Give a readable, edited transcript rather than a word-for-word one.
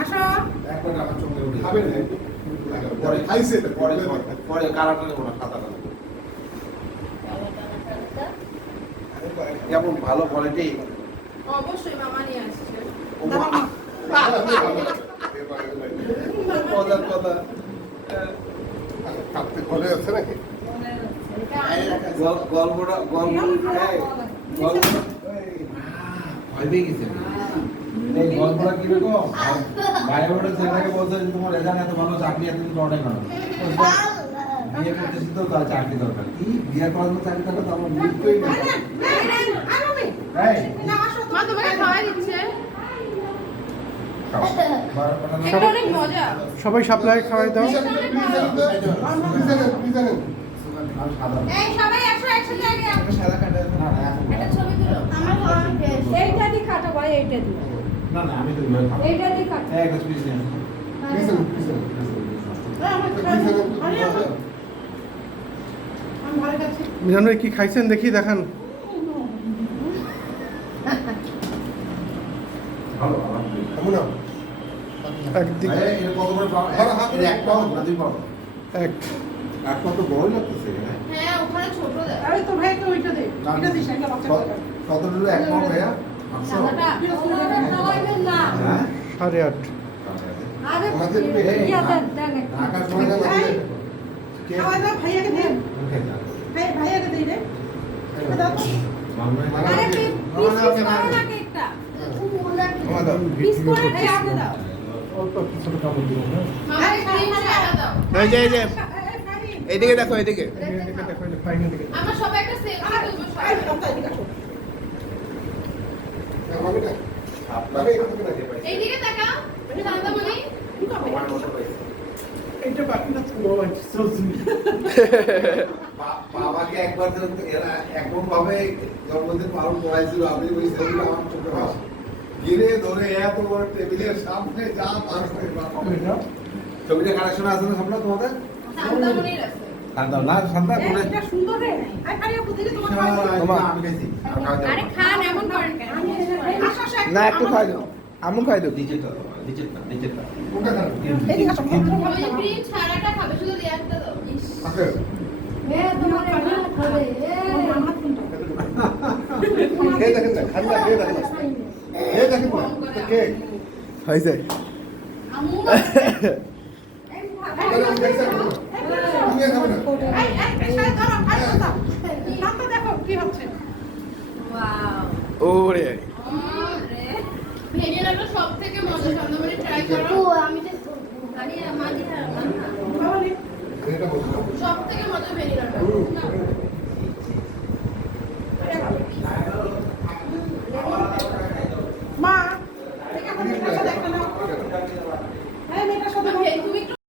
আসো একবার আমার চোখে উঠে খাবে না পরে খাইছে পরে পরে কারাটা নেব না খাতাটা কেমন ভালো কোয়ালিটি অবশ্যই মামা নিয়ে আসছে মজার কথা কাটতে ঘরে আছে নাকি গল্পটা এই গল্পটা কিরকম বাইরে ছেলেটাকে বলছে যে তোমার রেজাল্ট এত ভালো চাকরি এত অর্ডার করো বিয়ে করতেছি তো তার চাকরি দরকার কি বিয়ে করার জন্য চাকরি দরকার তো আমার বুঝতেই না মা তোমাকে খাওয়াই দিচ্ছে অনেক মজা সবাই সাপ্লাই খাওয়াই দাও। এই সবাই একসাথে আগে সাদা কাটা একটা ছবি তুলো আমার এইটা দি কাটা ভাই এইটা দি না না আমি তো এইটা দি কাটা এক পিস নেন মিজান ভাই কি খাইছেন দেখি দেখান। ভালো ভালো একদিক এটা কত করে পাও এক পাও না দুই পাও এক এক পাও তো বড়ই লাগতেছে হ্যাঁ ওখানে ছোট দেয় আরে তো ভাই তো ওইটা দে এটা দিস একটা বাচ্চা কত দিল এক পাও ভাইয়া সাদাটা নয়বেন না হ্যাঁ 8.5 আরে আমাদের ইয়া দেন ঢাকা শহরে কে আরে না ভাইয়াকে দে ভাইয়াকে দে রে আরে পিস করো না কেকটা পিস করে এই আগে দাও অল্প ছোট কাপড় দিব না আরে ক্রিম ছাড়া দাও এই যে এইদিকে দেখো এইদিকে দেখো এই ফাইনাল দিকে আমরা সবাই একটা সেলফি তুলবো সবাই এইদিকে তাকাও শান্তামণি এটা বাকি না তো চলছে বাবাকে একবার এমন ভাবে জন্মদিন পালন করাইছিল আমি ওই সেদিন আমার চোখে ভাস গিরে ধরে এত বড় টেবিলের সামনে যা পাস করে ছবিটা কালেকশন আছে না সামনে তোমাদের শান্তামণির আছে শান্তা না শান্তা করে এটা সুন্দর রে আই পারিয়া বুঝিলে তোমার আমি খাইছি আরে খান এমন করেন কেন না একটু খাই দাও আমু খাই দাও নিচেরটা কোনটা খাবে এদিকে আসো ওই ক্রিম ছাড়াটা খাবে শুধু লেয়ারটা দাও ইস আছে এ তোমার না খাবে এই দেখেন না খান্না এই দেখেন এই দেখেন না কেক হই যায় আমু আমি খাইছি তুমি খাবে না এই এই সাইড ধরো